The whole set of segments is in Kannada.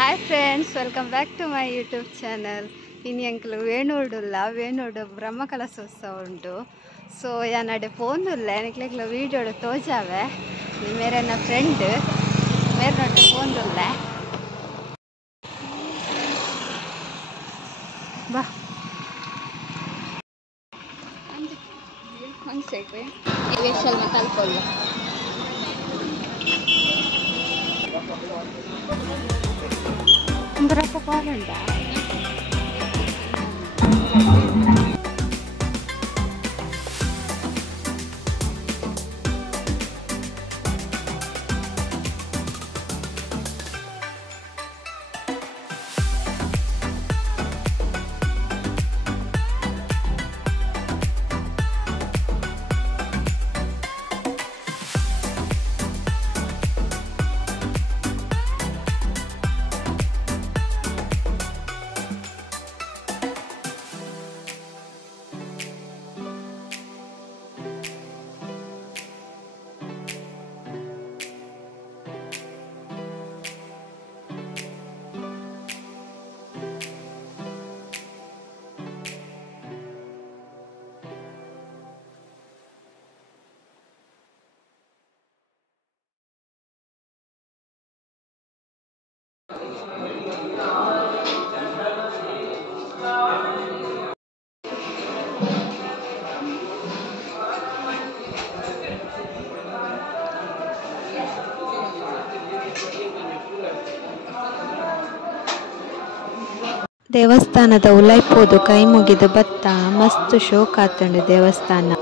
Hi friends, welcome back to my YouTube channel. ಇನ್ನು ಎಂಕಲು ವೇಣುಡು ಬ್ರಹ್ಮಕಲಶೋತ್ಸವ ಉಂಟು. ಸೊ ಯಾನಡೆ ಫೋನುಲ್ಲ ಎನಕ್ಲೆಗ್ಲ ವೀಡಿಯೋಡು ತೋಜಾವೆ ಮೇರೆ ನನ್ನ ಫ್ರೆಂಡ್ ಮೇರೆ ನೊಟ್ಟು ಫೋನುಲ್ಲ ಬಾ ಒಂದು ಸೈಡ್ ವೇಷಲ್ ತಲ್ಪಲ್ಲ berapa pohon dah? ದೇವಸ್ಥಾನದ ಉಲೈಪೋದು ಕೈ ಮುಗಿದು ಬತ್ತ ಮಸ್ತ್ ಶೋಕ್ ಆತುಂಡು ದೇವಸ್ಥಾನ.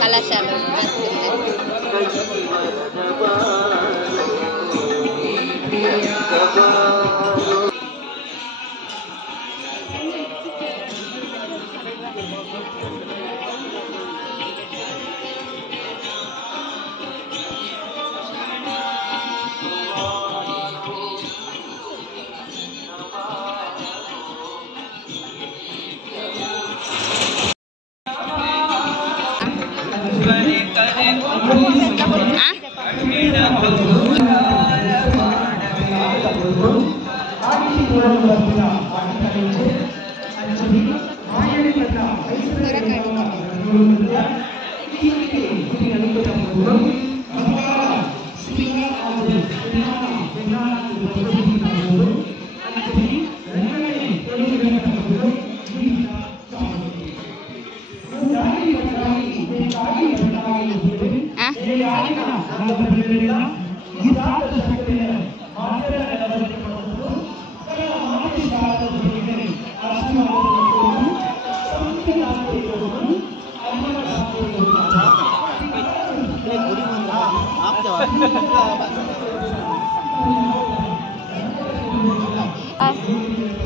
కళాశాల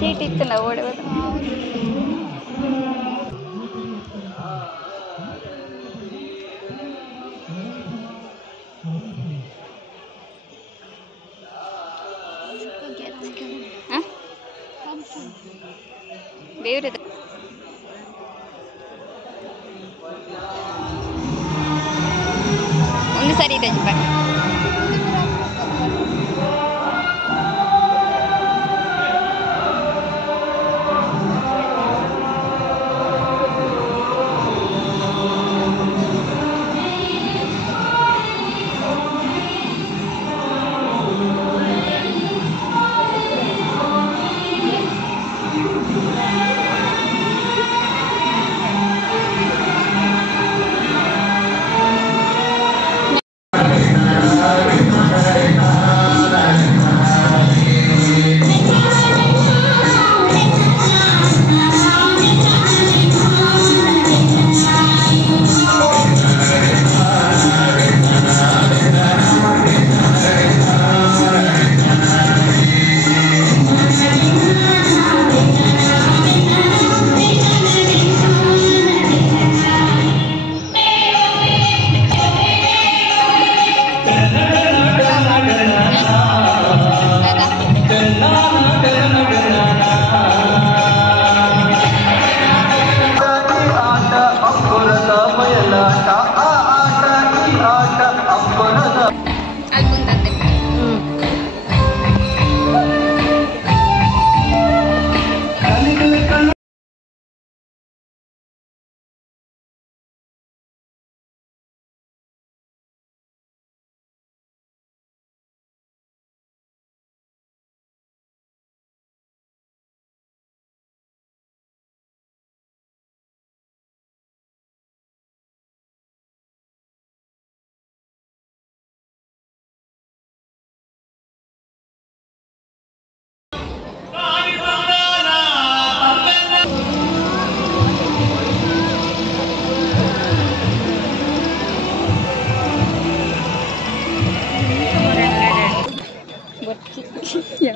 ಚೀಟಿ ಇತ್ತಲ್ಲ ಓಡಿ ಬೇರೆ ಒಂದು ಸರಿ ಇದೆ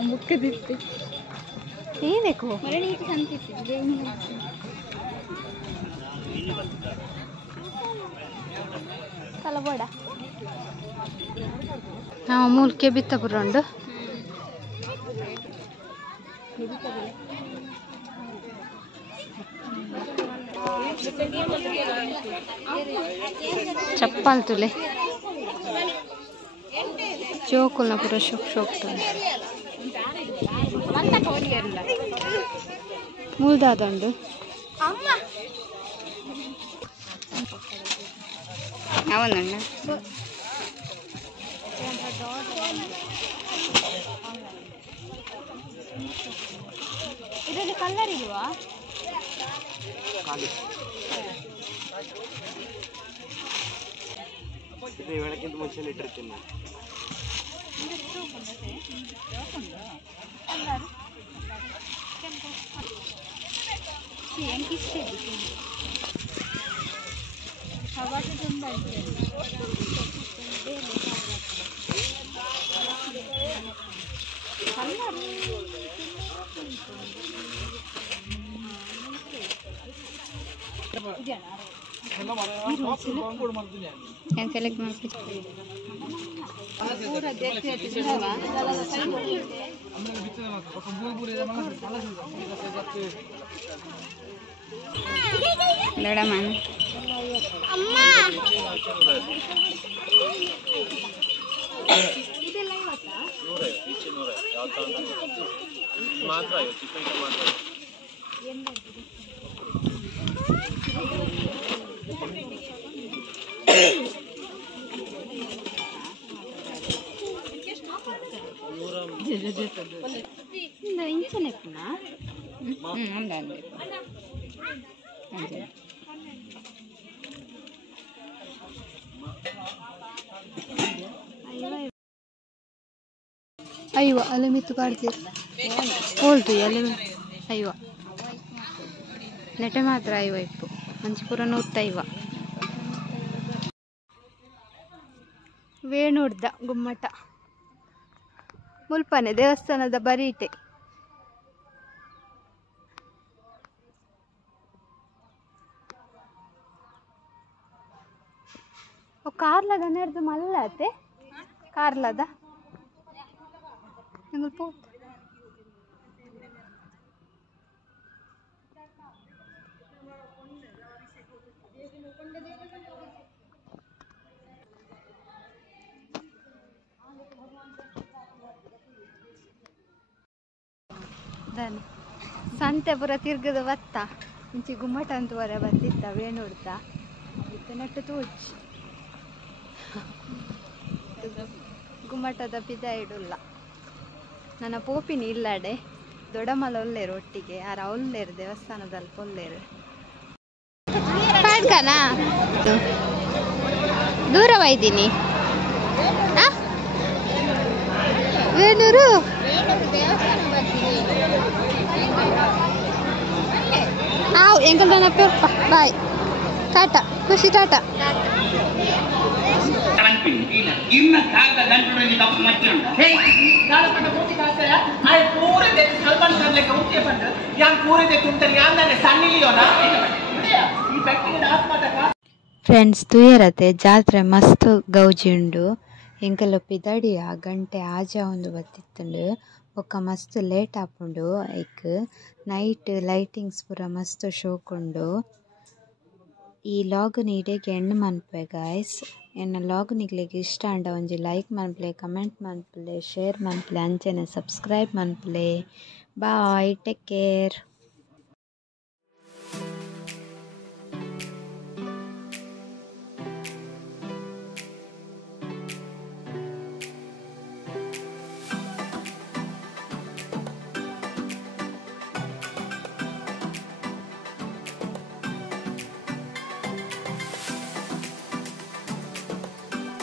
ಮುಕ್ಕದಿತ್ತು ಏನಕ್ಕೋ ಮರಳಿ ಸಂತಿತ್ತು ಕಲಬೋಡ ನಾವು ಮೂಲ್ಕೆ ಬಿತ್ತ ಬರೋಂಡು ಚಪ್ಪಲ್ ತುಲೆ ಜೋಕುಲ್ನ ಪೂರ ಶೋಕ್ ಶೋಕ್ ಮುಳ್ದಾದಂಡು ಅವನಣ್ಣ ಇದರಲ್ಲಿ ಕಲರ್ ಇಲ್ವಾ ಹೇಳಕ್ಕಿಂತ ಮುಂಚೆ ಇಟ್ಟಿರ್ತೀನಿ ಸೆಲೆಕ್ಟ್ ಮಾಡ್ತೀನಿ ಬೇಡಮ್ಮ ಇಂಚನೆಪ್ಪನಾ ಅಯ್ಯೋ ಅಲ್ಲ ಮಿತ್ತು ಕಾಡ್ತೀರಿ ಹೋಲ್ರಿ ಅಲ್ಲ ಅಯ್ಯೋ ನೆಟೆ ಮಾತ್ರ ಅಯ್ಯೋ ಇಪ್ಪು ಮಂಚಿಪುರ 105 ವೇಣುಡ್ದ ಗುಮ್ಮಟ ಮುಲ್ಪನೆ ದೇವಸ್ಥಾನದ ಬರೀಟೆ ಕಾರ್ಲದ ನೆಡ್ದು ಮಲ್ಲತೆ ಕಾರ್ಲದ നിങ്ങൾ പോ ಸಂತೆ ಪುರ ತಿರ್ಗದ ಬತ್ತ ಇಂಚಿ ಗುಮ್ಮಟ ಅಂತವರ ಬತ್ತಿತ್ತ ವೇಣುಡ್ದ ಇತ್ತು ನೆಟ್ಟು ತೂಚ್ ಗುಮ್ಮಟದ ಪಿದ ಇಡುಲ್ಲ ನನ್ನ ಪೋಪಿನಿ ಇಲ್ಲಡೆ ದೊಡ್ಡಮಲ ಒಲ್ಲೇರು ಒಟ್ಟಿಗೆ ಯಾರು ಒಲ್ಲೇರು ದೇವಸ್ಥಾನದಲ್ಲಿ ಒಲ್ಲೇರು ಪಾಡ್ಕನಾ ದೂರವಾಯ್ದೀನಿ ವೇಣೂರು ಎಂಕಲ್ ನೆನಪು ಬಾಯ್ ಟಾಟಾ ಖುಷಿ ಟಾಟಾ ಇನ್ನ ಕಾಗದ ಗಂಟುಗಳಲ್ಲಿ ತಪ್ಪು ಮಚ್ಚುಂಡು ಹೇ ಗಾಳಪಟ್ಟ ಮೂತಿ ಕಾಸೆಯ ಆಯ ಪೂರದೆ ಸಲ್ಮಾನ್ ಖಾನ್ ಲೆಕ್ಕ ಉತ್ತೆ ಬಂದು ಯಾನ್ ಪೂರದೆ ತುಂಟರಿ ಯಾನ್ದಾನೆ ಸಣ್ಣಿಲಿಯೋನ ಈ ಬೆಟ್ಟಿನ ಆತ್ಮಟಕ ಫ್ರೆಂಡ್ಸ್ ತುಯರತೆ ಜಾತ್ರೆ ಮಸ್ತ್ ಗೌಜಿ ಉಂಡು ಎಂಕಲ್ ಪಿದಡಿಯ ಗಂಟೆ ಆಜ ಒಂದು ಬತ್ತಿತ್ತುಂಡು ಬೊಕ್ಕ ಮಸ್ತ್ ಲೇಟ್ ಆಪುಂಡು ಐಕ್ ನೈಟ್ ಲೈಟಿಂಗ್ಸ್ ಪೂರ ಮಸ್ತ್ ಶೋಕ್ ಉಂಡು ಈ ಲಾಗ್ ನೀಡೆಗೆ ಎಂಡ್ ಮನ್ಪೆ ಗಾಯ್ಸ್ ಎನ್ನ ಲಾಗ್ ನಿಗ್ಲಿಗೆ ಇಷ್ಟ ಅಂಡ ಒಂಜಿ ಲೈಕ್ ಮನ್ಪ್ಲೆ ಕಮೆಂಟ್ ಮನ್ಪ್ಲೆ ಶೇರ್ ಮನ್ಪ್ಲೆ ಅಂಚನೆ ಸಬ್ಸ್ಕ್ರೈಬ್ ಮನ್ಪ್ಲೆ ಬಾಯ್ ಟೇಕ್ ಕೇರ್.